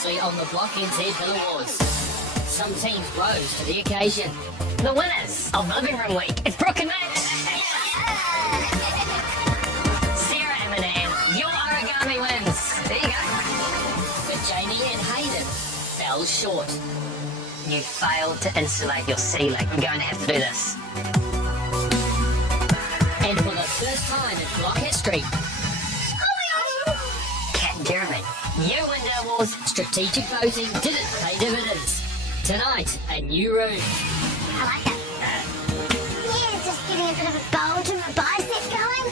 previously on the Block NZ Bill Awards. Some teams rose to the occasion. The winners of Living Room Week is Brooke and Mitch. Sarah and Manan, your origami wins. There you go. But Jamie and Hayden fell short. You failed to insulate your ceiling. I'm going to have to do this. And for the first time in Block history, Kat and Jeremy, you win the awards. strategic voting didn't pay dividends. Tonight, a new room. I like it. Yeah, just getting a bit of a bowl to my bicep going.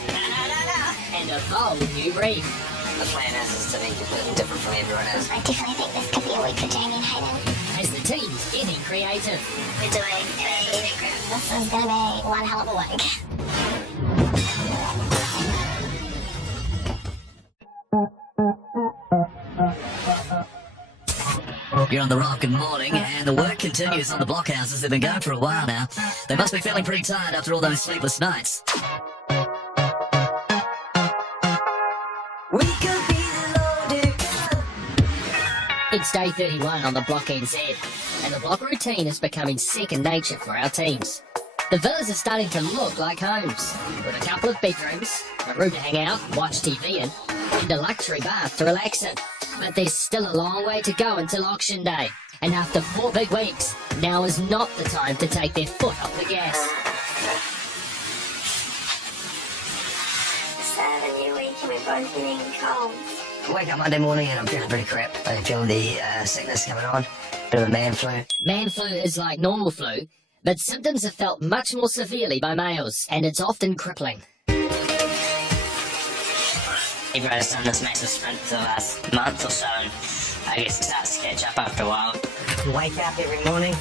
And a bold new brief. The plan is to make it different from everyone else. I definitely think this could be a week for Jamie and Hayden. As the team's getting creative. We're doing this is going to be one hell of a week. You're on the Rock, good morning, and the work continues on the blockhouses. They've been going for a while now. They must be feeling pretty tired after all those sleepless nights. We could be loaded. It's day 31 on the Block NZ, and the block routine is becoming second nature for our teams. The villas are starting to look like homes, with a couple of bedrooms, a room to hang out, watch TV in, and a luxury bath to relax in. But there's still a long way to go until auction day, and after 4 big weeks, now is not the time to take their foot off the gas. Start of a new week and we're both getting cold. I wake up Monday morning and I'm feeling pretty crap. I feel the sickness coming on. Bit of a man flu. Man flu is like normal flu, but symptoms are felt much more severely by males, and it's often crippling. Everyone's done this massive sprint for the last month or so, and I guess it starts to catch up after a while. Wake up every morning,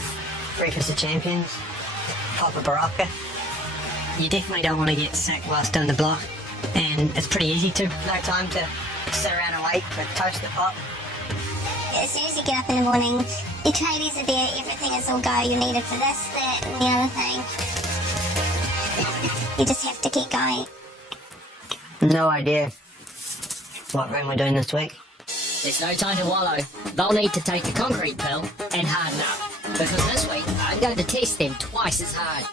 breakfast of champions, pop a Barocca. You definitely don't want to get sick whilst doing the block, and it's pretty easy to. No time to sit around and wait for toast to pop. As soon as you get up in the morning, your tradies are there, everything is all go. You're needed for this, that, and the other thing. You just have to keep going. No idea what room we're doing this week. There's no time to wallow. They'll need to take the concrete pill and harden up, because this week I'm going to test them twice as hard.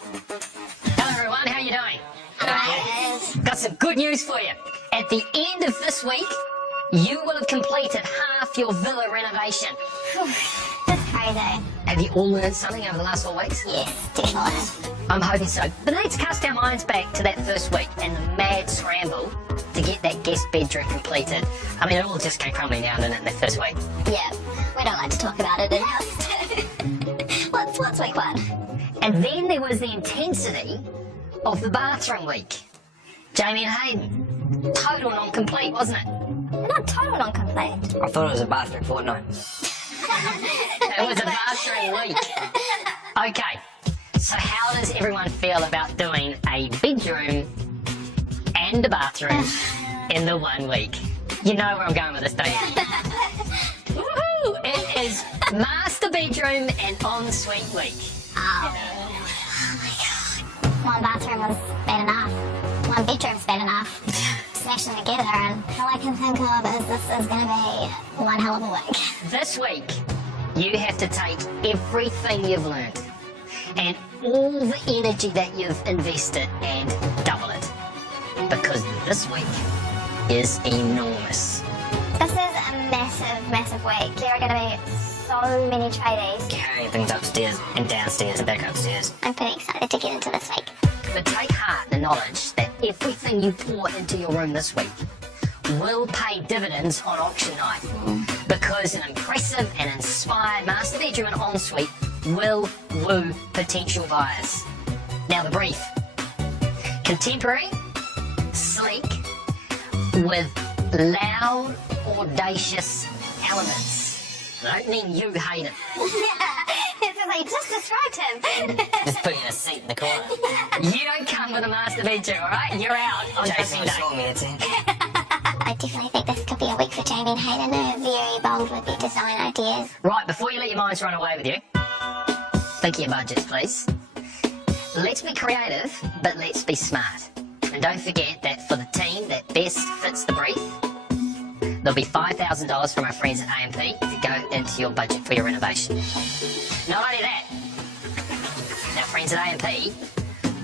Hello everyone, how you doing? Right. Got some good news for you. At the end of this week, you will have completed half your villa renovation. That's crazy. Have you all learned something over the last 4 weeks? Yes, definitely. I'm hoping so. But let's cast our minds back to that first week and the mad scramble to get that guest bedroom completed. I mean, it all just came crumbling down in that first week. Yeah, we don't like to talk about it in-house too. What's week one? And then there was the intensity of the bathroom week. Jamie and Hayden, total non-complete, wasn't it? Not total non-complete. I thought it was a bathroom fortnight. It was a bathroom week. Okay, so how does everyone feel about doing a bedroom and a bathroom in the 1 week? You know where I'm going with this, don't you? Woohoo! It is master bedroom and ensuite week. Oh my god. One bathroom was bad enough. One bedroom's bad enough. Smash them together, and all I can think of is this is going to be one hell of a week. This week, you have to take everything you've learned and all the energy that you've invested and double it. Because this week is enormous. This is a massive, massive week. There are going to be so many tradies. Carrying things upstairs and downstairs and back upstairs. I'm pretty excited to get into this week. But take heart in the knowledge that everything you pour into your room this week will pay dividends on auction night. Because an impressive and inspired master bedroom and ensuite will woo potential buyers. Now the brief. Contemporary, sleek, with loud, audacious elements. I don't mean you, Hayden. It's as I just described him. Just put you in a seat in the corner. You don't come with a master bedroom, alright? You're out on Jason opening was day. showing me the team. I definitely think this could be a week for Jamie and Hayden. They're very bold with their design ideas. Right, before you let your minds run away with you, think of your budgets, please. Let's be creative, but let's be smart. And don't forget that for the team that best fits the brief, there'll be $5,000 from our friends at AMP to go into your budget for your renovation. Not only that, our friends at AMP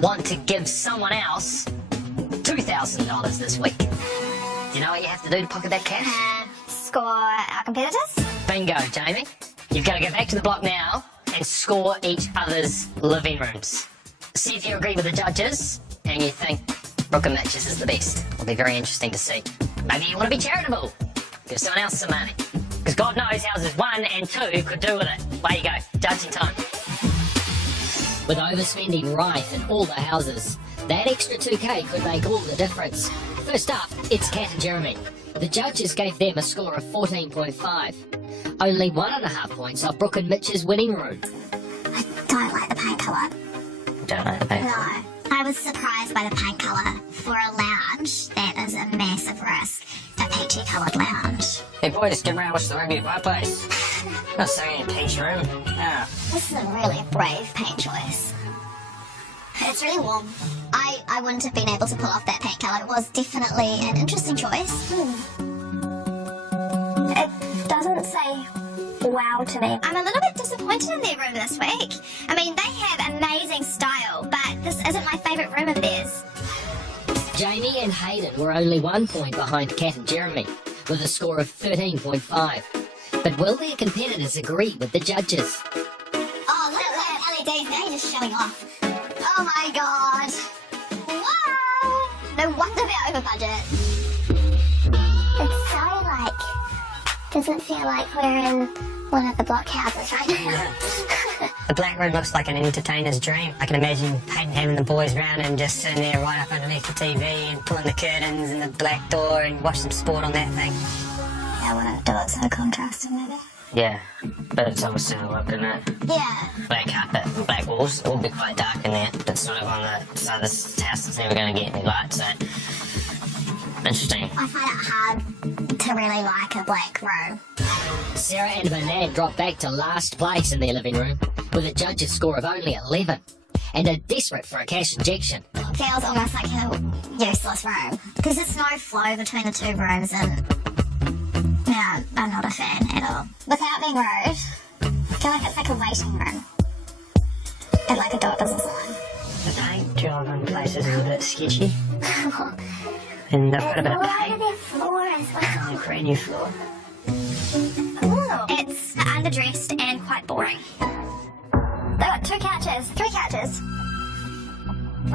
want to give someone else $2,000 this week. Do you know what you have to do to pocket that cash? Score our competitors. Bingo, Jamie. You've got to go back to the block now and score each other's living rooms. See if you agree with the judges and you think Brooke and Mitch's is the best. It'll be very interesting to see. Maybe you want to be charitable. Give someone else some money. Because God knows houses 1 and 2 could do with it. Way you go. Judging time. With overspending rife in all the houses, that extra 2k could make all the difference. First up, it's Kat and Jeremy. The judges gave them a score of 14.5. Only 1.5 points off Brooke and Mitch's winning room. I don't like the paint colour. Don't know. No. I was surprised by the paint colour. For a lounge, that is a massive risk. A peachy coloured lounge. Hey boys, get around, watch the rugby at my place. Not saying a peach room. Yeah. This is a really brave paint choice. It's really warm. I wouldn't have been able to pull off that paint colour. It was definitely an interesting choice. It doesn't say wow to me. I'm a little bit disappointed in their room this week. I mean, they have amazing style, but this isn't my favourite room of theirs. Jamie and Hayden were only 1 point behind Kat and Jeremy, with a score of 13.5. But will their competitors agree with the judges? Oh, look at that LEDs. They're just showing off. Oh my god. Wow. No wonder they're over budget. It's so like, doesn't feel like we're in one of the block houses right now. The black room looks like an entertainer's dream. I can imagine Hayden having the boys round and just sitting there right up underneath the TV and pulling the curtains and the black door and watch some sport on that thing. I wouldn't do it so contrasted, maybe. Yeah, but it's obviously a look, isn't it? Yeah. Black carpet and black walls. It will be quite dark in there. But sort of on the side of this house that's never going to get any light, so... Interesting. I find it hard to really like a black room. Sarah and Bernard dropped back to last place in their living room, with a judge's score of only 11, and are desperate for a cash injection. It feels almost like a useless room. Because there's no flow between the two rooms and... Yeah, I'm not a fan at all. Without being rude, I feel like it's like a waiting room. At like a doctor's or something. The paint job in places is a bit sketchy. And they've got a bit of Why paint do their floor as well? on the brand new floor. Ooh. It's underdressed and quite boring. They've got 2 couches, 3 couches.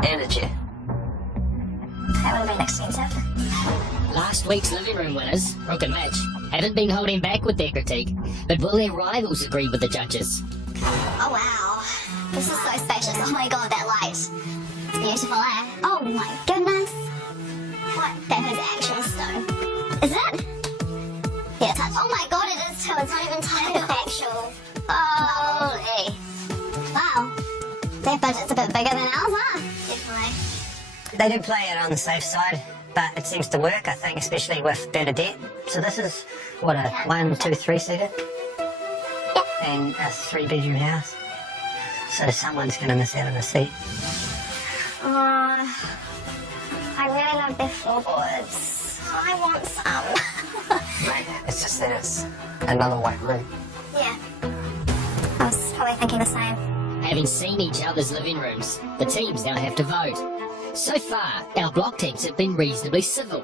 And a chair. That would have been expensive. Last week's living room winners, Brooke and Mitch, haven't been holding back with their critique, but will their rivals agree with the judges? Oh wow. This is so spacious. Oh my god, that light. It's beautiful, eh? Oh my goodness. What? That is actual stone. Is it? Yeah, touch. Oh my god, it is too. It's not even touching actual. Holy. Wow. Their budget's a bit bigger than ours, huh? Definitely. They do play it on the safe side, but it seems to work, I think, especially with Bernadette. So this is, what, a 1, 2, 3 seater? Yep. And a 3-bedroom house. So someone's going to miss out on a seat. I really love their floorboards. I want some. It's just that it's another white room. Yeah. I was probably thinking the same. Having seen each other's living rooms, the teams now have to vote. So far, our block teams have been reasonably civil,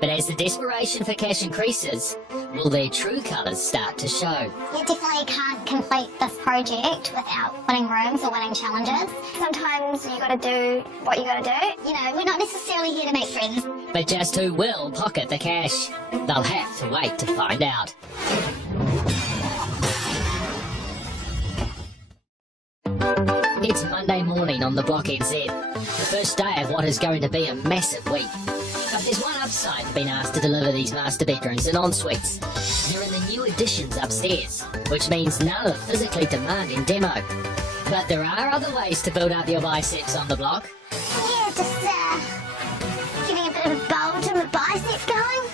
but as the desperation for cash increases, will their true colours start to show? You definitely can't complete this project without winning rooms or winning challenges. Sometimes you gotta do what you gotta do. You know, we're not necessarily here to make friends. But just who will pocket the cash? They'll have to wait to find out. It's Monday morning on the Block NZ, the first day of what is going to be a massive week. But there's one upside to being asked to deliver these master bedrooms and ensuites. They're in the new additions upstairs, which means none of the physically demanding demo. But there are other ways to build up your biceps on the block. Yeah, just giving a bit of a bulge in the biceps going.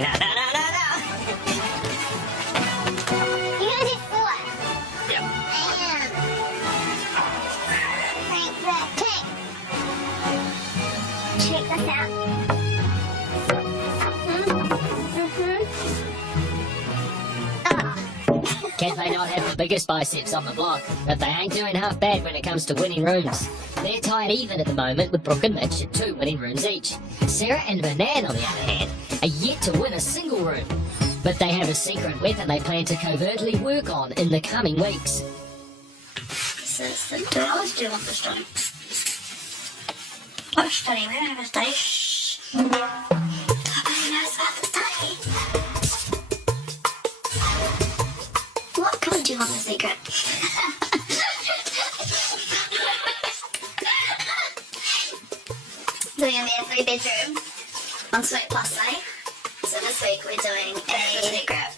No. You're gonna do 4. Yep. Man. Thanks, Tank. Check this out. Can they not have the biggest biceps on the block? But they ain't doing half bad when it comes to winning rooms. They're tied even at the moment with Brooke and Mitch at 2 winning rooms each. Sarah and Vernan, on the other hand, are yet to win a single room. But they have a secret weapon they plan to covertly work on in the coming weeks. This is the door. I always do want the study. What study? We don't have a study. Shh. Nobody knows about the study. What colour do you want the secret? So we're going to be a 3-bedroom ensuite plus study. So this week we're doing a secret.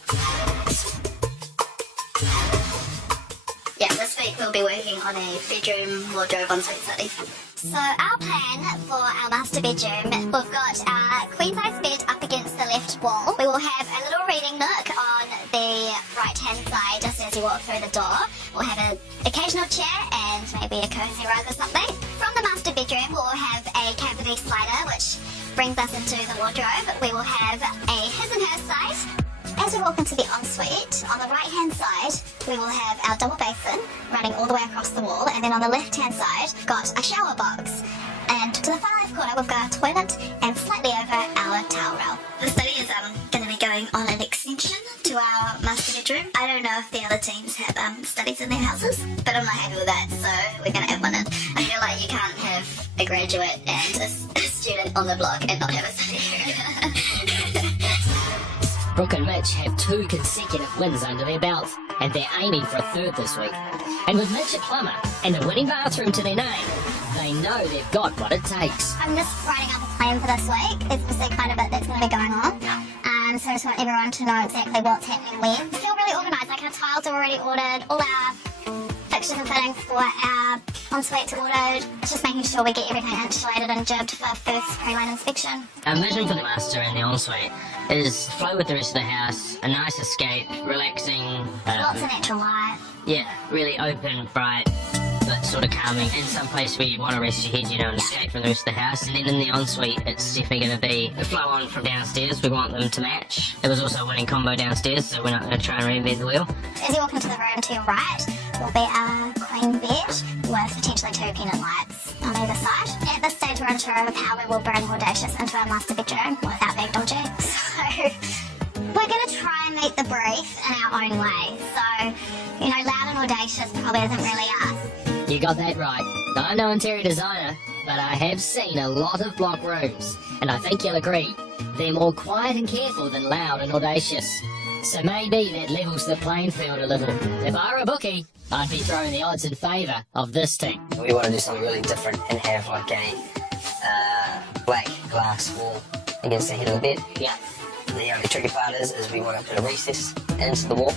Yeah, this week we'll be working on a bedroom wardrobe ensuite study. So our plan for our master bedroom, we've got our queen size bed up against the left wall. We will have a little reading nook on the right hand side just as you walk through the door. We'll have an occasional chair and maybe a cozy rug or something. From the master bedroom we'll have a cavity slider which brings us into the wardrobe. We will have a his and her side. As we walk into the ensuite, on the right hand side we will have our double basin running all the way across the wall, and then on the left hand side we've got a shower box, and to the far left corner we've got our toilet and slightly over our towel rail. The study is going to be going on an extension to our master bedroom. I don't know if the other teams have studies in their houses, but I'm not happy with that, so we're going to have one in. I feel like you can't have a graduate and a student on the block and not have a study area. Brooke and Mitch have 2 consecutive wins under their belt, and they're aiming for a 3rd this week. And with Mitch a plumber and a winning bathroom to their name, they know they've got what it takes. I'm just writing up a plan for this week. There's obviously quite a bit that's going to be going on. So I just want everyone to know exactly what's happening when. I feel really organised, like our tiles are already ordered, all our fixtures and fittings for our ensuite's ordered. It's just making sure we get everything insulated and jibbed for first pre-line inspection. Our vision for the master and the ensuite is flow with the rest of the house, a nice escape, relaxing. Lots of natural light. Yeah, really open, bright, but sort of calming. In some place where you want to rest your head, and escape from the rest of the house. And then in the ensuite, it's definitely going to be the flow on from downstairs. We want them to match. There was also a winning combo downstairs, so we're not going to try and reinvent the wheel. As you walk into the room to your right will be our queen bed with potentially 2 pendant lights on either side. At this stage we're unsure of how we will bring Audacious into our master bedroom without being dodgy. So we're going to try and meet the brief in our own way. So, loud and audacious probably isn't really us. You got that right. I'm no interior designer, but I have seen a lot of block rooms, and I think you'll agree, they're more quiet and careful than loud and audacious. So maybe that levels the playing field a little. If I were a bookie, I'd be throwing the odds in favour of this team. We want to do something really different and have like a black glass wall against the head of the bed. Yeah. The only tricky part is we want to put a recess into the wall,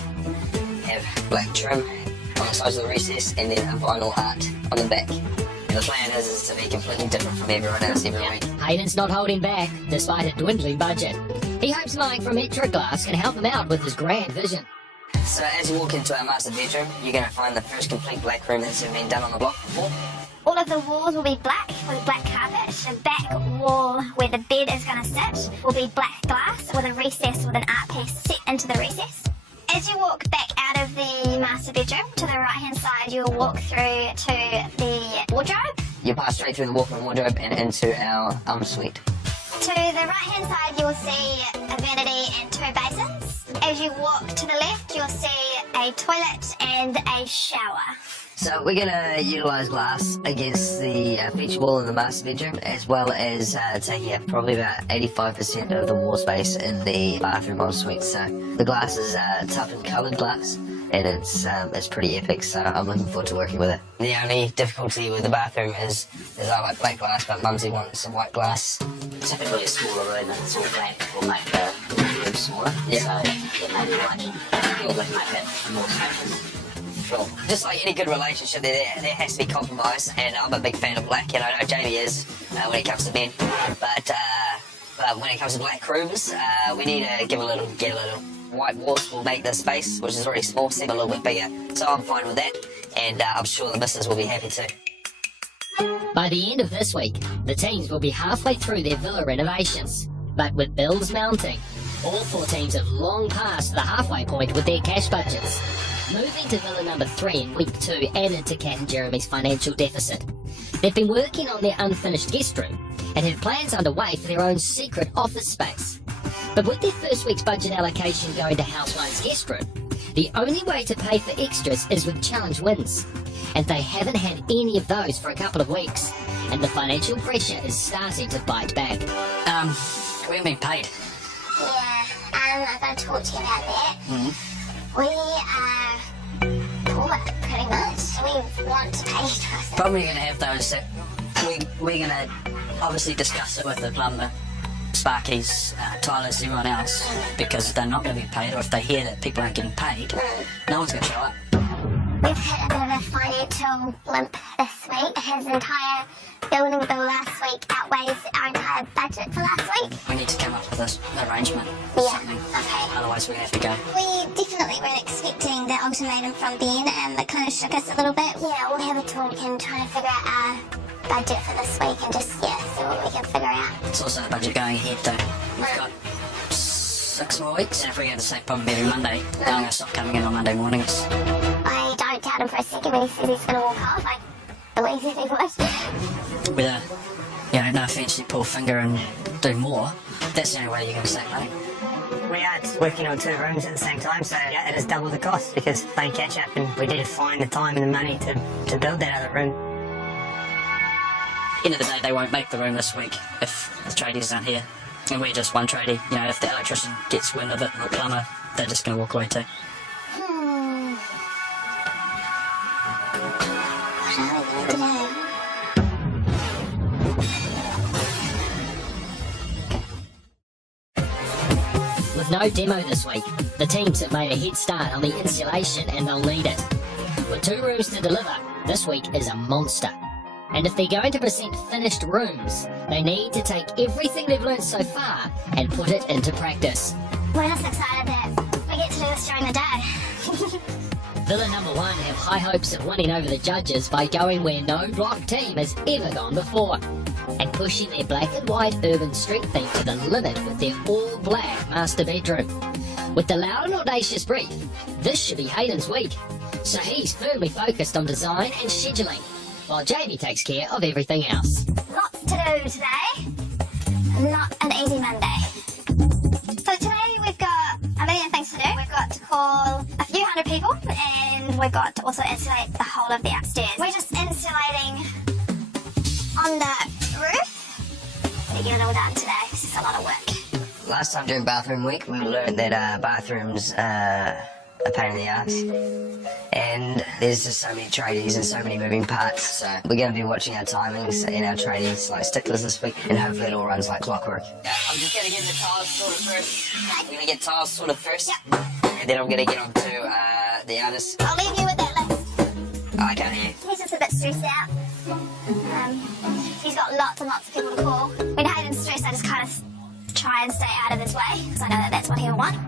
have black trim on the sides of the recess, and then a vinyl art on the back. And the plan is to be completely different from everyone else every week. Hayden's not holding back, despite a dwindling budget. He hopes Mike from Metric Glass can help him out with his grand vision. So as you walk into our master bedroom, you're going to find the first complete black room that's ever been done on the block before. All of the walls will be black with black carpet. The back wall where the bed is going to sit will be black glass with a recess with an art piece set into the recess. As you walk back out of the master bedroom, to the right hand side you'll walk through to the wardrobe. You pass straight through the walk-in wardrobe and into our suite. To the right hand side you'll see a vanity and 2 basins. As you walk to the left you'll see a toilet and a shower. So we're going to utilise glass against the feature wall in the master bedroom, as well as taking up probably about 85% of the wall space in the bathroom ensuite. So the glass is tough and coloured glass, and it's pretty epic, so I'm looking forward to working with it. The only difficulty with the bathroom is I like black glass, but Mumsy wants some white glass. Typically a smaller room and it's all black will make the room smaller. Yeah. So maybe white will make it more spacious. Sure. Just like any good relationship, there has to be compromise, and I'm a big fan of black, and I know Jamie is when it comes to men. But when it comes to black rooms, we need to get a little. White walls will make the space, which is already small, seem a little bit bigger. So I'm fine with that, and I'm sure the missus will be happy too. By the end of this week, the teams will be halfway through their villa renovations. But with bills mounting, All four teams have long passed the halfway point with their cash budgets. Moving to Villa number 3 in week 2 added to Cat and Jeremy's financial deficit. They've been working on their unfinished guest room and have plans underway for their own secret office space. But with their first week's budget allocation going to House One's guest room, the only way to pay for extras is with challenge wins. And they haven't had any of those for a couple of weeks. And the financial pressure is starting to bite back. We haven't been paid. Yeah, I've got to talk to you about that. We are poor, pretty much. We want to pay to us. Probably going to have those that we're going to obviously discuss it with the plumber, Sparkies, Tyler's, everyone else, because they're not going to be paid, or if they hear that people aren't getting paid, no one's going to show up. We've hit a bit of a financial limp this week. His entire building bill last week outweighs our entire budget for last week. We need to come up with an arrangement, Yeah, something. okay. Otherwise we're going to have to go. We definitely weren't expecting the ultimatum from Ben, and that kind of shook us a little bit. Yeah, we'll have a talk and try to figure out our budget for this week and just, yeah, see what we can figure out. It's also the budget going ahead though. We've got 6 more weeks, and if we have the same problem every Monday, they're going to stop coming in on Monday mornings. I don't doubt him for a second when he says he's going to walk off. I believe that he would. With a, no offence, you pull a finger and do more, that's the only way you're going to save money. We are working on 2 rooms at the same time, so yeah, it is double the cost because playing catch up, and we need to find the time and the money to build that other room. End of the day, they won't make the room this week if the tradies aren't here. And we're just one tradie. You know, if the electrician gets wind of it and the plumber, they're just going to walk away too. What are we going to do? With no demo this week, the teams have made a head start on the insulation and they'll need it. With 2 rooms to deliver, this week is a monster. And if they're going to present finished rooms, they need to take everything they've learned so far and put it into practice. We're just excited that we get to do this during the day. Villa number 1 have high hopes of winning over the judges by going where no block team has ever gone before, and pushing their black and white urban street theme to the limit with their all-black master bedroom. With the loud and audacious brief, this should be Hayden's week, so he's firmly focused on design and scheduling, while Jamie takes care of everything else. Lots to do today. Not an easy Monday. So today we've got a million things to do. We've got to call a few hundred people, and we've got to also insulate the whole of the upstairs. We're just insulating on the roof. We're getting it all done today. This is a lot of work. Last time during bathroom week, we learned that bathrooms are a pain in the ass. And there's just so many tradies and so many moving parts. So we're going to be watching our timings and our tradies like sticklers this week, and hopefully it all runs like clockwork. I'm just going to get the tiles sorted first. I'm going to get tiles sorted first. Yep. And then I'm going to get on to the others. I'll leave you with that list. Oh, I can't hear. He's just a bit stressed out. He's got lots and lots of people to call. When Hayden's stressed, I just kind of try and stay out of his way, because I know that that's what he'll want.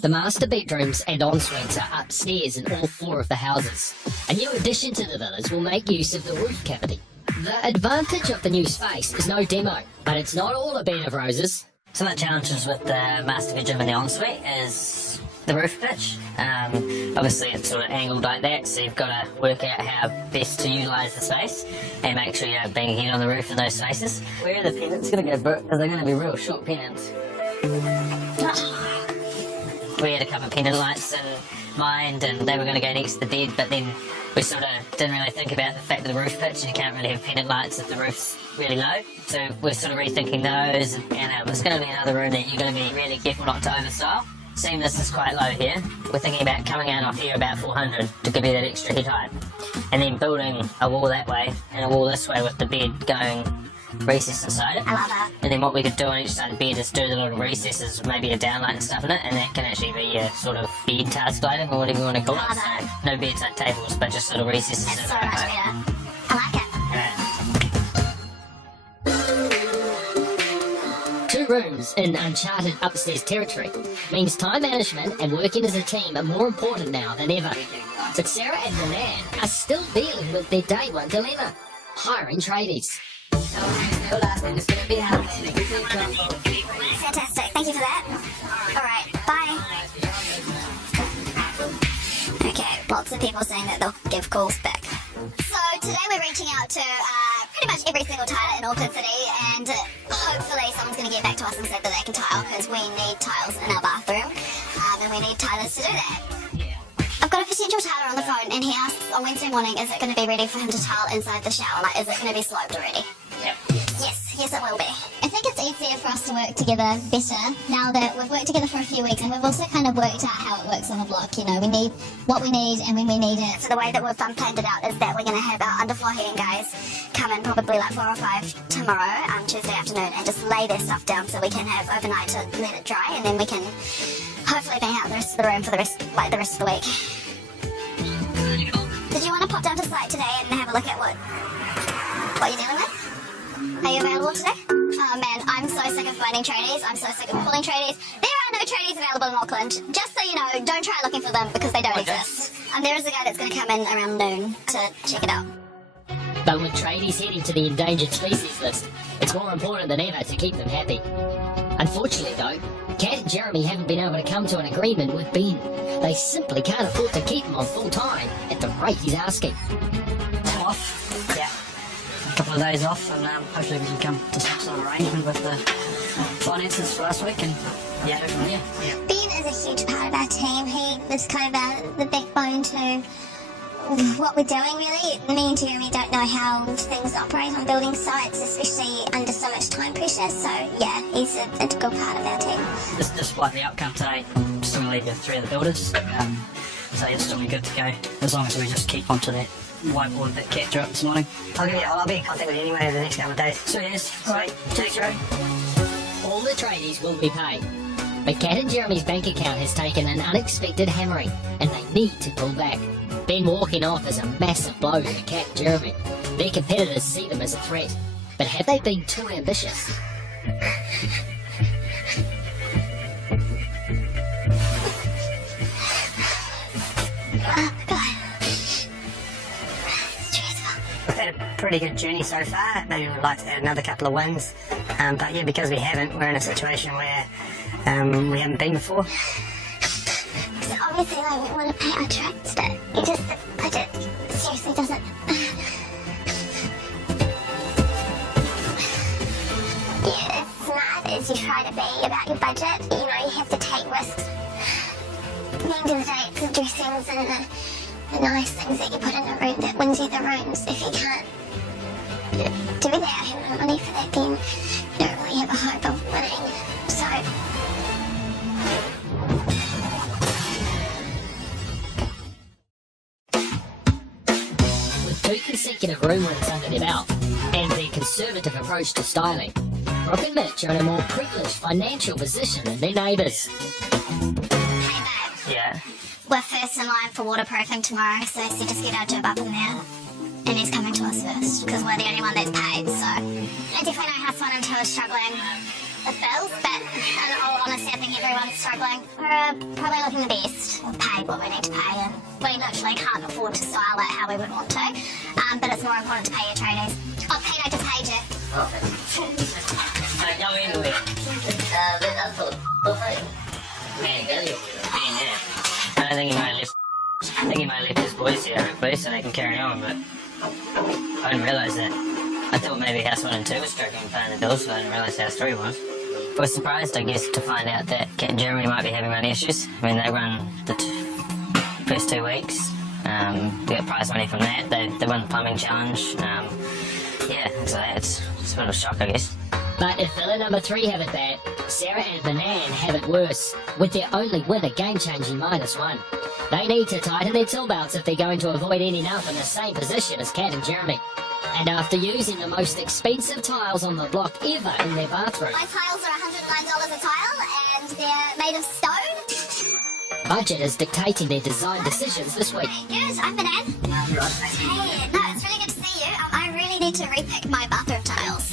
The master bedrooms and en-suites are upstairs in all 4 of the houses. A new addition to the villas will make use of the roof cavity. The advantage of the new space is no demo, but it's not all a bed of roses. Some of the challenges with the master bedroom and the ensuite is the roof pitch. Obviously it's sort of angled like that, so you've got to work out how best to utilise the space and make sure you're banging head on the roof in those spaces. Where are the pennants going to go, Brooke? Because they're going to be real short pennants. We had a couple of pennant lights in mind and they were going to go next to the bed, but then we sort of didn't really think about the fact that the roof pitch, you can't really have pennant lights if the roof's really low. So we're sort of rethinking those, and it's going to be another room that you're going to be really careful not to overstyle. Seeing this is quite low here, we're thinking about coming out off here about 400 to give you that extra head height. And then building a wall that way and a wall this way with the bed going recess inside it. I love that. And then what we could do on each side of the bed is do the little recesses, maybe a downlight and stuff in it, and that can actually be your sort of bed task lighting or whatever you want to call it. I love that. No bedside tables, but just little recesses. That's in so the much room. better. I like it. Right. 2 rooms in uncharted upstairs territory means time management and working as a team are more important now than ever. But Sarah and Milan are still dealing with their day 1 dilemma: hiring tradies. Fantastic. Thank you for that. lots of people saying that they'll give calls back. So today we're reaching out to pretty much every single tiler in Auckland City, and hopefully someone's going to get back to us and say that they can tile, because we need tiles in our bathroom, and we need tilers to do that. I've got a potential tiler on the phone, and he asked on Wednesday morning, is it going to be ready for him to tile inside the shower? Like, is it going to be sloped already? Yep. Yes, it will be. I think it's easier for us to work together better now that we've worked together for a few weeks, and we've also kind of worked out how it works on the block. You know, we need what we need and when we need it. So the way that we've planned it out is that we're going to have our underfloor heating guys come in probably like 4 or 5 tomorrow, Tuesday afternoon, and just lay their stuff down so we can have overnight to let it dry, and then we can hopefully bang out the rest of the room for the rest of the week. Did you want to pop down to site today and have a look at what you're dealing with? Are you available today? Oh man, I'm so sick of finding tradies. I'm so sick of pulling tradies. There are no tradies available in Auckland. Just so you know, don't try looking for them because they don't exist. There is a guy that's going to come in around noon to check it out. But with tradies heading to the endangered species list, it's more important than ever to keep them happy. Unfortunately though, Kat and Jeremy haven't been able to come to an agreement with Ben. They simply can't afford to keep him on full time at the rate he's asking. Off? Yeah. A couple of days off, and hopefully we can come to some sort of arrangement with the finances for last week, and yeah. Ben is a huge part of our team. He is kind of the backbone to what we're doing, really. Me and Jeremy don't know how things operate on building sites, especially under so much time pressure, so yeah, he's an integral part of our team. Despite the outcome today, I'm still going to leave the 3 of the builders, so it's still be good to go, as long as we just keep onto that whiteboard that Kat drew up this morning. I'll be in contact with you anyway over the next couple of days. So yes, alright, thanks, Ray. All the tradies will be paid. But Kat and Jeremy's bank account has taken an unexpected hammering, and they need to pull back. Ben walking off is a massive blow to Kat and Jeremy. Their competitors see them as a threat, but have they been too ambitious? We've had a pretty good journey so far. Maybe we'd like to add another couple of wins. But yeah, because we haven't, we're in a situation where we haven't been before. So obviously, like, we want to pay our tracks, but it just, the budget seriously doesn't. Yeah, as smart as you try to be about your budget, you know, you have to take risks. At the end of the day, it's the dressings and the nice things that you put in a room that wins you the rooms. If you can't do without having the money for that, then you don't really have a hope of winning. So. With 2 consecutive room wins under their belt, and their conservative approach to styling, Brooke and Mitch are in a more privileged financial position than their neighbours. Hey babe, Yeah. we're first in line for waterproofing tomorrow, so just get our job up in there. And he's coming to us first, because we're the only one that's paid, so. I definitely know House 1 and 2 are struggling with bills, but in all honesty, I think everyone's struggling. We're probably looking the best. We've paid what we need to pay, and we literally can't afford to style it how we would want to. But it's more important to pay your tradies. Oh, Pete, I just paid you. Go in with it. I don't think he might have left his boys here hopefully so they can carry on, but I didn't realise that. I thought maybe House 1 and 2 was struggling paying the bills, but I didn't realise House 3 was. I was surprised, I guess, to find out that Kat and Jeremy might be having money issues. I mean, they run the first 2 weeks. They got prize money from that. They won the plumbing challenge. Yeah, so it's a bit of a shock, I guess. But if villa number 3 have it bad, Sarah and Banan have it worse, with their only win a game-changing -1. They need to tighten their tool belts if they're going to avoid ending up in the same position as Kat and Jeremy. And after using the most expensive tiles on the block ever in their bathroom, My tiles are $109 a tile, and they're made of stone. budget is dictating their design decisions this week. Good, I'm Banan. Hey, no, it's really good to see you. I really need to repick my bathroom tiles.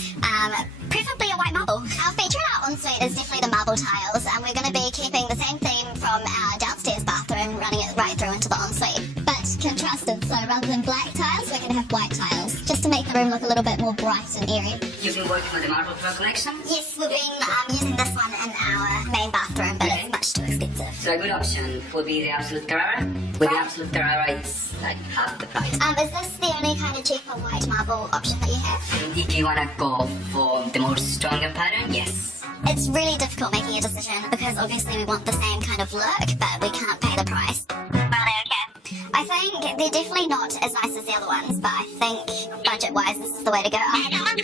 Preferably a white marble. Our feature in our ensuite is definitely the marble tiles, and we're going to be keeping the same theme from our downstairs bathroom, running it right through into the ensuite. But contrasted, so rather than black tiles, we're going to have white tiles, just to make the room look a little bit more bright and airy. You've been working with the Marble Pro collection? Yes, we've been using this one in our main bathroom, but it's much too expensive. So So a good option would be the Absolute Carrara. With the Absolute Carrara, it's like half the price. Is this the only kind of cheaper white marble option that you have? If you want to go for the more stronger pattern, yes. It's really difficult making a decision because obviously we want the same kind of look, but we can't pay the price. I think they're definitely not as nice as the other ones, but I think budget-wise this is the way to go. No, it's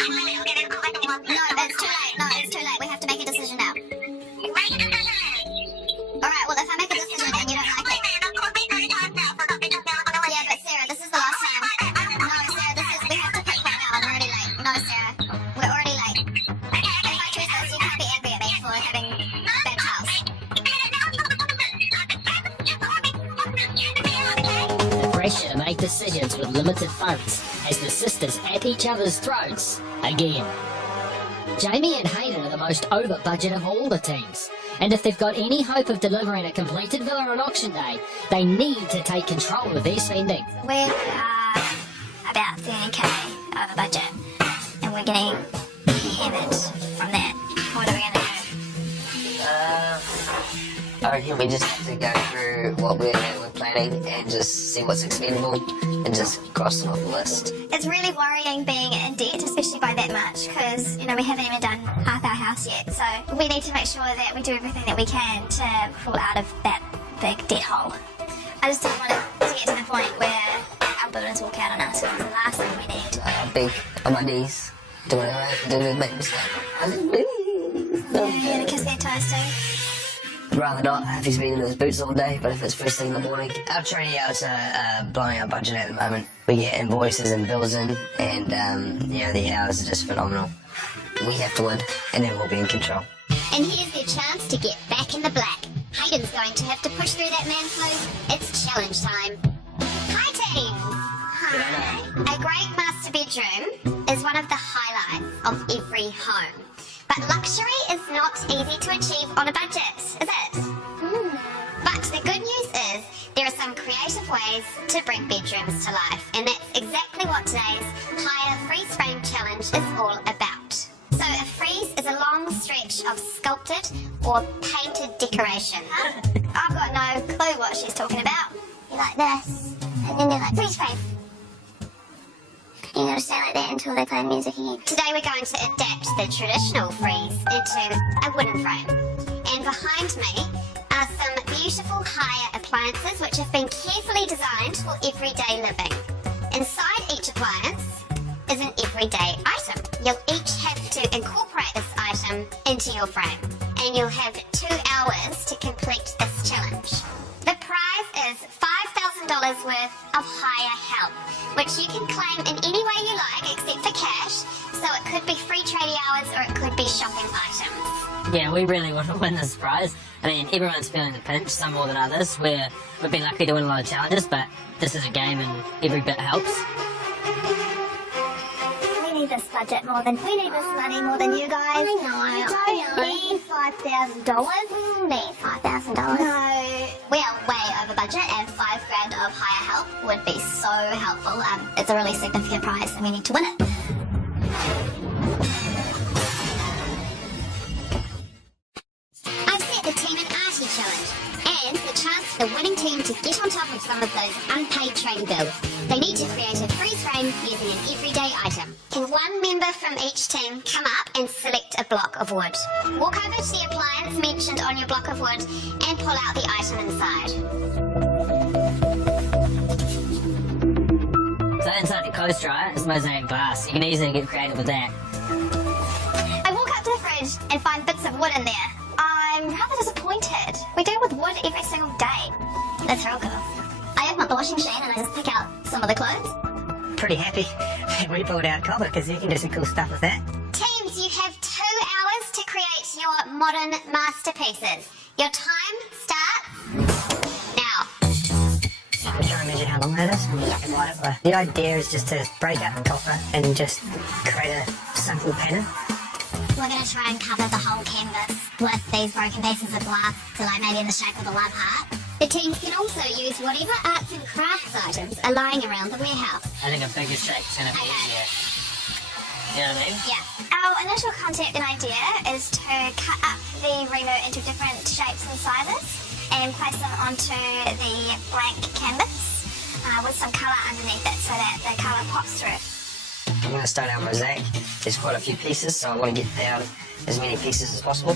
too late. No, it's too late. We have to make a decision now. Alright, well if I make a decision and you don't like it... Yeah, but Sarah, this is the last time. No, Sarah, we have to pick right now. I'm already late. No, Sarah, we're already late. If I choose this, you can't be angry at me for having bad tiles. The pressure to make decisions with limited funds has the sisters at each other's throats again. Jamie and Hayden are the most over budget of all the teams, and if they've got any hope of delivering a completed villa on auction day, they need to take control of their spending. We are about 30k over budget, and we're getting hammered from that. What are we going to do? I reckon we just have to go through what we're planning and just see what's expendable and just cross them off the list. It's really worrying being in debt, especially by that much, because, we haven't even done half our house yet. So we need to make sure that we do everything that we can to pull out of that big debt hole. I just don't want it to get to the point where our builders walk out on us. It's the last thing we need. Big on my knees, do whatever I have to do to make a mistake. Yeah, because they're toasting. Rather not if he's been in his boots all day, but if it's first thing in the morning. Our trading hours are blowing our budget at the moment. We get invoices and bills in, and the hours are just phenomenal. We have to win, and then we'll be in control. And here's their chance to get back in the black. Hayden's going to have to push through that man flu. It's challenge time. Hi team! Hi. A great master bedroom is one of the highlights of every home. But luxury is not easy to achieve on a budget, is it? But the good news is there are some creative ways to bring bedrooms to life, and that's exactly what today's Hire Freeze Frame Challenge is all about. So a frieze is a long stretch of sculpted or painted decoration. I've got no clue what she's talking about. You like this, and then they're like, freeze frame. You're going to stay like that until they play music again. Today we're going to adapt the traditional frieze into a wooden frame. And behind me are some beautiful Hire appliances which have been carefully designed for everyday living. Inside each appliance is an everyday item. You'll each have to incorporate this item into your frame. And you'll have 2 hours to complete this challenge. The prize is $5,000 worth of Hire help, which you can claim in any way you like except for cash, so it could be free tradie hours or it could be shopping items. Yeah, we really want to win this prize. I mean, everyone's feeling the pinch, some more than others. We've been lucky to win a lot of challenges, but this is a game and every bit helps. We need this budget more than we need this money more than you guys. I know. You don't need $5,000. We need $5,000. No. We are way over budget, and $5,000 of Hire help would be so helpful. It's a really significant prize, and we need to win it. I've set the Team and Artie challenge, and the chance for the winning team to get on top of some of those unpaid trading bills. They need to create a freeze frame using an everyday item. Can one member from each team come up and select a block of wood? Walk over to the appliance mentioned on your block of wood and pull out the item inside. So inside the coast dryer is mosaic glass. You can easily get creative with that. I walk up to the fridge and find bits of wood in there. I'm rather disappointed. We deal with wood every single day. That's real cool. I open up the washing machine and I just pick out some of the clothes. Pretty happy we pulled out copper because you can do some cool stuff with that. Teams, you have 2 hours to create your modern masterpieces. Your time starts now. I'm trying to measure how long that is. The idea is just to break up the copper and just create a simple pattern. We're going to try and cover the whole canvas with these broken pieces of glass, so like maybe in the shape of a love heart. The teams can also use whatever arts and crafts items are lying around the warehouse. I think a bigger shape's gonna be easier. You know what I mean? Yeah. Our initial concept and idea is to cut up the Remo into different shapes and sizes and place them onto the blank canvas with some colour underneath it so that the colour pops through. I'm going to start our mosaic. There's quite a few pieces, so I want to get down as many pieces as possible.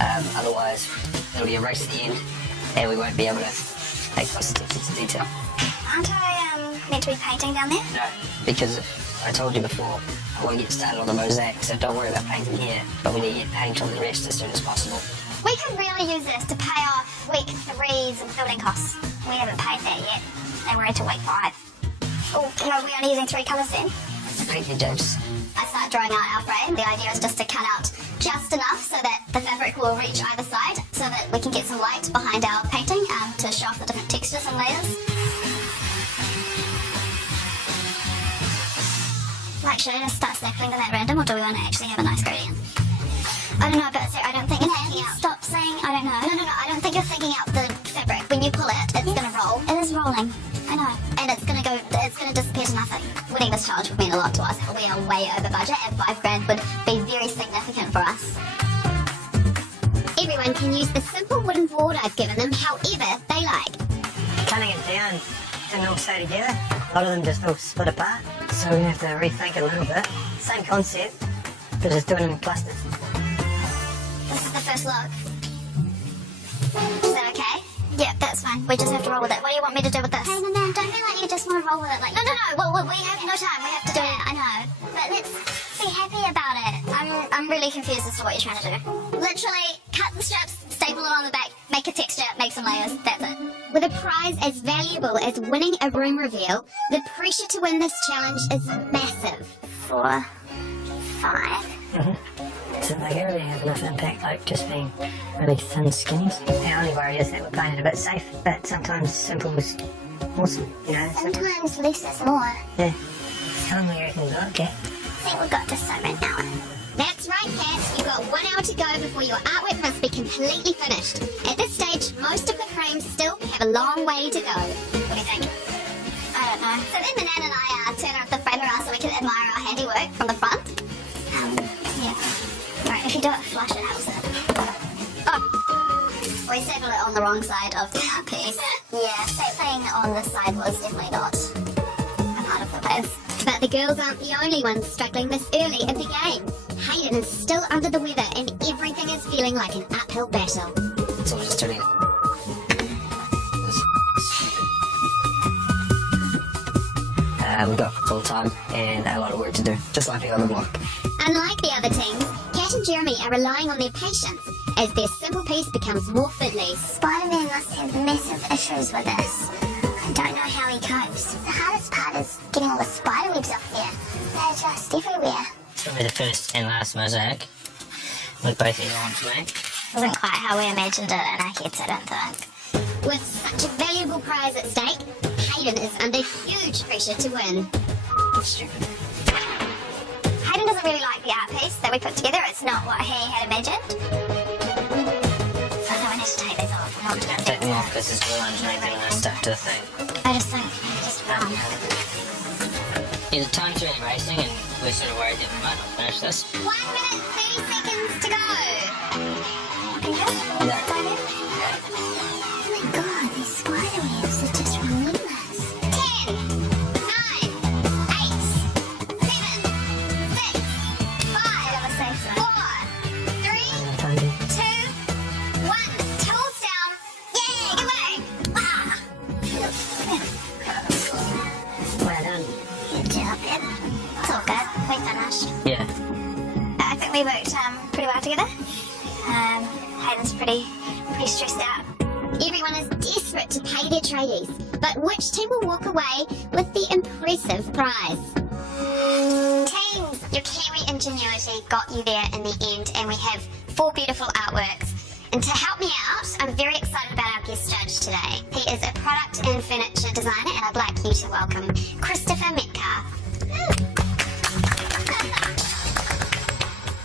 Otherwise, it'll be a race at the end, and we won't be able to take close attention to detail. Aren't I meant to be painting down there? No, because I told you before, I want to get started on the mosaic, so don't worry about painting here, but we need to get paint on the rest as soon as possible. We could really use this to pay off week 3's building costs. We haven't paid that yet, and we're into week 5. Oh, no, we're only using 3 colours then. Thank you, James. I start drawing out our frame. The idea is just to cut out just enough so that the fabric will reach either side so that we can get some light behind our painting to show off the different textures and layers. Like, should I just start stapling them at random or do we want to actually have a nice gradient? I don't know, but I don't think you're thinking out. Stop saying I don't know. No, I don't think you're thinking out the fabric. When you pull it, it's going to roll. It is rolling. I know. And it's going to disappear to nothing. Winning this challenge would mean a lot to us. We are way over budget and $5 would be very significant for us. Everyone can use the simple wooden board I've given them however they like. Cutting it down didn't all stay together. A lot of them just all split apart, so we're going to have to rethink it a little bit. Same concept, but just doing it in clusters. This is the first look. Is that okay? Yeah, that's fine. We just have to roll with it. What do you want me to do with this? Hey, no, don't feel like you just want to roll with it. Like no. Well, we have no time. We have to do it. I know. But let's be happy about it. I'm really confused as to what you're trying to do. Literally, cut the strips, staple it on the back, make a texture, make some layers. That's it. With a prize as valuable as winning a room reveal, the pressure to win this challenge is massive. 4, 5. So they don't really have enough impact, like just being really thin skinnies. The only worry is that we're playing it a bit safe, but sometimes simple is awesome, you know. Sometimes less is more. Yeah. Tell them what you reckon, okay? I think we've got just over an hour. That's right, Kat. You've got 1 hour to go before your artwork must be completely finished. At this stage, most of the frames still have a long way to go. What do you think? I don't know. So then Manan and I turn up the frame around so we can admire our handiwork from the front. Yeah. Right, if you do it flush, it helps it. Oh! We stapled it on the wrong side of the piece. Yeah, stapling on this side was definitely not a part of the plan. But the girls aren't the only ones struggling this early in the game. Hayden is still under the weather and everything is feeling like an uphill battle. It's all just turning it. We've got full time and a lot of work to do, just like the other block. Unlike the other teams, Kat and Jeremy are relying on their patience as their simple piece becomes more fiddly. Spider-Man must have massive issues with this. I don't know how he copes. The hardest part is getting all the spider webs off there. They're just everywhere. It's probably the first and last mosaic. With both either on to me. Wasn't quite how we imagined it in our heads, I don't think. With such a valuable prize at stake, Hayden is under huge pressure to win. Hayden doesn't really like the art piece that we put together. It's not what he had imagined. So we need to take these off. I'm just going to take them off because there's glue underneath them and they're stuck to the thing. I just think just wrong. Yeah, the time's really racing and we're sort of worried that we might not finish this. 1 minute, 30 seconds to go. Okay. Yeah. Oh my god, these spider webs are just relentless. 10, 9, 8, 7, 6, 5, 4, 3, 2, 1. Tools down. Yay, good work. Ah. Well done. Good job, Pip. It's all good. We finished. Yeah. I think we worked pretty well together. Hayden's pretty stressed out. Everyone is desperate to pay their tradies, but which team will walk away with the impressive prize? Teams, your Kiwi ingenuity got you there in the end, and we have 4 beautiful artworks. And to help me out, I'm very excited about our guest judge today. He is a product and furniture designer, and I'd like you to welcome Christopher Metcalf.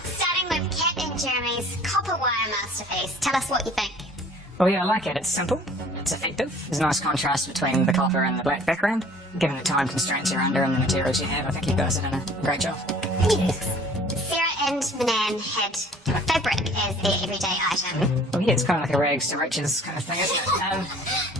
Starting with Kat and Jeremy's copper wire masterpiece. Tell us what you think. Well, yeah, I like it. It's simple, it's effective. There's a nice contrast between the copper and the black background. Given the time constraints you're under and the materials you have, I think you guys have done a great job. Yes. Sarah and and Manan had fabric as their everyday item. Well, yeah, it's kind of like a rags to riches kind of thing, isn't it?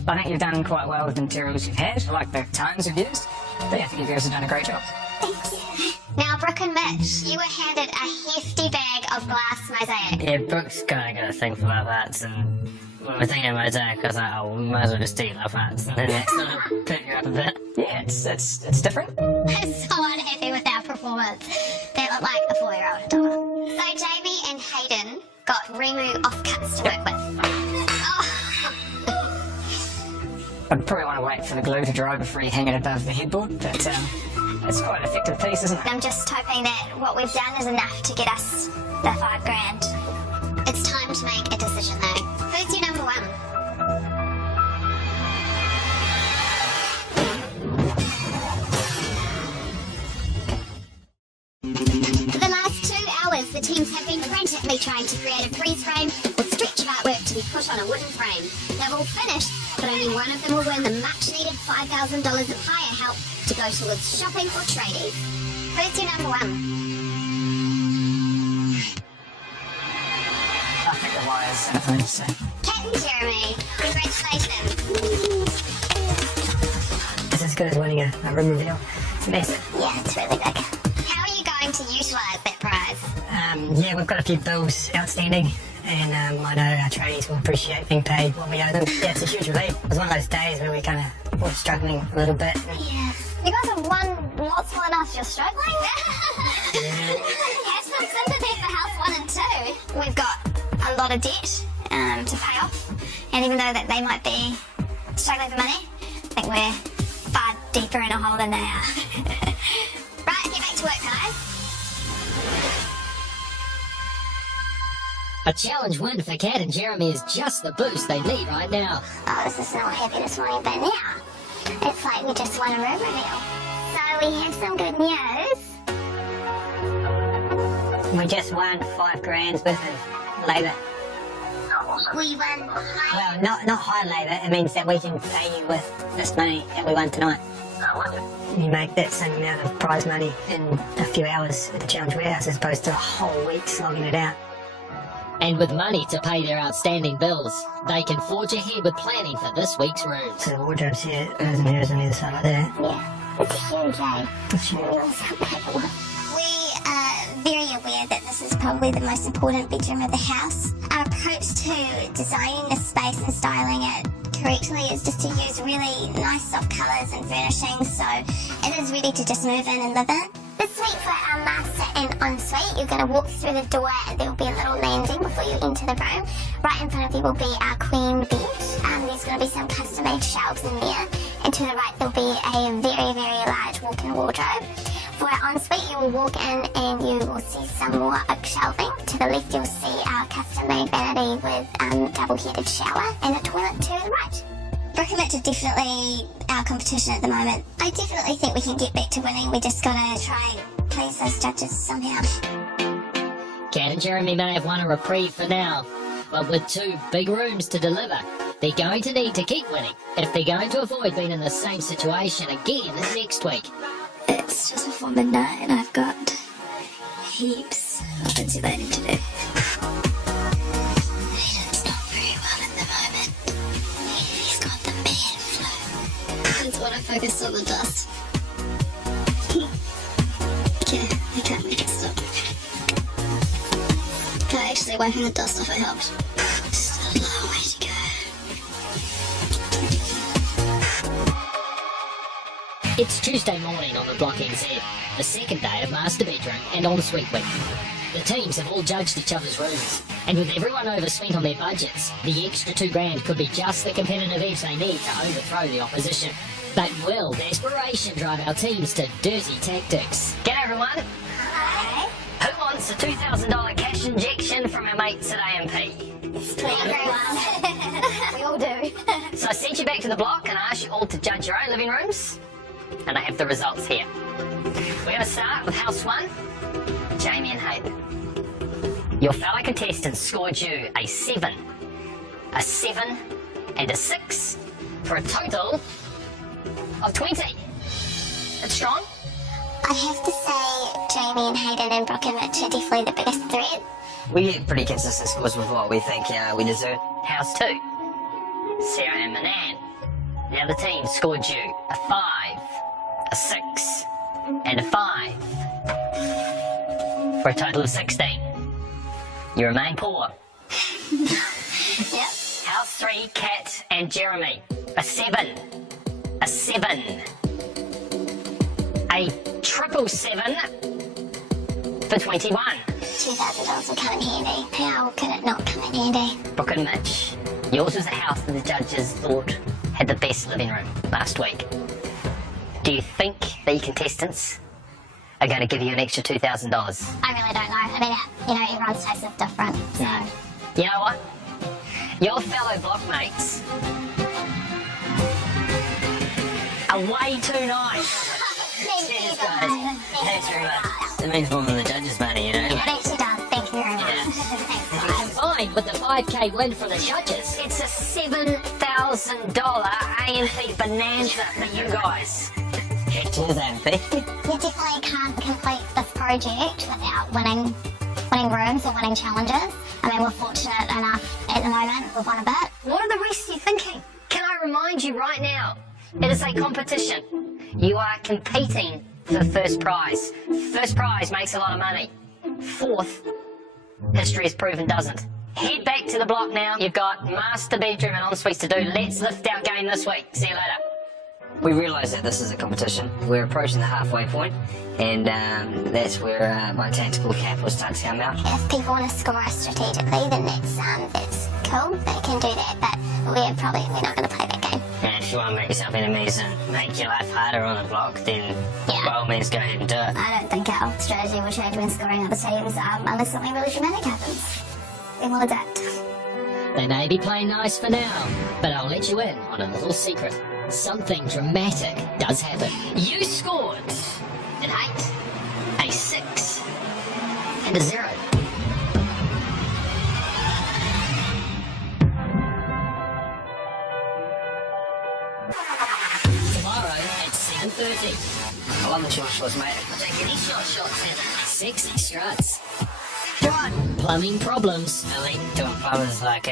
I think you've done quite well with the materials you've had. I like the tones you've used. But yeah, I think you guys have done a great job. Thank you. Now, Brooke and Mitch, you were handed a hefty bag of glass mosaic. Yeah, Brooke's kind of got a thing for love arts, and when we're thinking of mosaic, I was like, oh, we might as well just do love arts, and then that sort of pick you up a bit. Yeah, it's different. I'm so unhappy with our performance. They look like a 4-year-old adult. So Jamie and Hayden got Remu offcuts to work with. Oh. I'd probably want to wait for the glue to dry before you hang it above the headboard, but it's quite an effective piece, isn't it? I'm just hoping that what we've done is enough to get us the $5,000. It's time to make a decision though. Who's your number one? For the last 2 hours, the teams have been frantically trying to create a freeze frame or stretch of artwork to be put on a wooden frame. They've all finished, but only one of them will win the much-needed $5,000 of hire help to go towards shopping or tradies. Who's your number one? I think the wires and everything, so. Kat and Jeremy, congratulations. It's as good as winning a room reveal. It's massive. Yeah, it's really big. How are you going to utilise that prize? Yeah, we've got a few bills outstanding, and I know our tradies will appreciate being paid what we owe them. Yeah, it's a huge relief. It was one of those days where we kind of were struggling a little bit. Yeah. You guys have won lots more than us. You're struggling? Have some sympathy for House 1 and 2. We've got a lot of debt to pay off, and even though that they might be struggling for money, I think we're far deeper in a hole than they are. Right, get back to work, guys. A challenge win for Kat and Jeremy is just the boost they need right now. Oh, this is not happy this morning, but now it's like we just won a room reveal. So we have some good news. We just won $5,000 worth of labour. We won high. Well, not high labour. It means that we can pay you with this money that we won tonight. You make that same amount of prize money in a few hours at the Challenge Warehouse as opposed to a whole week slogging it out. And with money to pay their outstanding bills, they can forge ahead with planning for this week's rooms. So the wardrobe's here, hers and hers on either side like that. Yeah, it's huge, eh? It's huge. We are very aware that this is probably the most important bedroom of the house. Our approach to designing this space and styling it correctly is just to use really nice soft colours and furnishings, so it is ready to just move in and live in. This week for our master and ensuite, you're going to walk through the door and there will be a little landing before you enter the room. Right in front of you will be our queen bed. There's going to be some custom-made shelves in there. And to the right there'll be a very, very large walk-in wardrobe. For our ensuite, you will walk in and you will see some more oak shelving. To the left you'll see our custom-made vanity with double-headed shower and a toilet to the right. Brooke and Mitch are definitely our competition at the moment. I definitely think we can get back to winning. We just gotta try and please those judges somehow. Kat and Jeremy may have won a reprieve for now, but with 2 big rooms to deliver, they're going to need to keep winning if they're going to avoid being in the same situation again next week. It's just before midnight and I've got heaps of insulating to do. Hayden's not very well at the moment. He's got the man flu. That's what I focused on, the dust. Okay, I can't make it stop. Actually, wiping the dust off it helped. Just a long way to go. It's Tuesday morning on the Block NZ, the second day of Master Bedroom and Ensuite Week. The teams have all judged each other's rooms, and with everyone overspent on their budgets, the extra $2,000 could be just the competitive edge they need to overthrow the opposition. But will desperation drive our teams to dirty tactics? G'day everyone. Hi. Who wants a $2,000 cash injection from our mates at AMP? Everyone. We all do. So I sent you back to the block and I asked you all to judge your own living rooms, and I have the results here. We're going to start with House 1, Jamie and Hayden. Your fellow contestants scored you a 7, a 7 and a 6 for a total of 20. That's strong. I I'd have to say Jamie and Hayden and Brooke and Mitch are definitely the biggest threat. We get pretty consistent scores with what we think we deserve. House 2. Sarah and Manan. The other team scored you a 5, a 6, and a 5. For a total of 16. You remain poor. Yep. House 3, Kat and Jeremy. A 7. A 7. A triple 7 for 21. $2,000 will come in handy. How could it not come in handy? Brooke and Mitch, yours was a house that the judges thought had the best living room last week. Do you think that your contestants are going to give you an extra $2,000? I really don't know. I mean, you know, everyone's taste is different, so... You know what? Your fellow blockmates are way too nice. Thank you, guys. guys. Thanks very much. It means more than the judges' money, you know? It actually does. Thank you very much. Thanks, guys. Combined with the 5k win from the judges, It's a $7,000 AMP bonanza for you guys. Cheers, AMP. You definitely can't complete this project without winning rooms or winning challenges. I mean, we're fortunate enough at the moment. We've won a bit. What are the rest of you thinking? Can I remind you right now? It is a competition. You are competing for first prize. First prize makes a lot of money. Fourth, history has proven doesn't. Head back to the block now. You've got master bedroom and en-suites to do. Let's lift our game this week. See you later. We realise that this is a competition. We're approaching the halfway point, and that's where my tactical cap will start to come out. If people want to score us strategically, then that's cool. They can do that, but we're not going to play that game. And if you want to make yourself enemies and make your life harder on the block, then Yeah. by all means go ahead and do it. I don't think our strategy will change when scoring other teams unless something really dramatic happens. Then we'll adapt. they may be playing nice for now, but I'll let you in on a little secret. Something dramatic does happen. You scored an 8, a 6, and a 0. Tomorrow at 7:30. I love the short shots, mate. Take any short shots and sexy struts. Plumbing problems. Elite doing plumbers like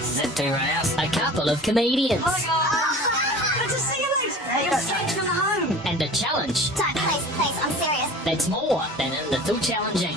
zip do right else. A couple of comedians. Good to see you, mate. You're straight to the home. And a challenge Don't, please, I'm serious. that's more than a little challenging.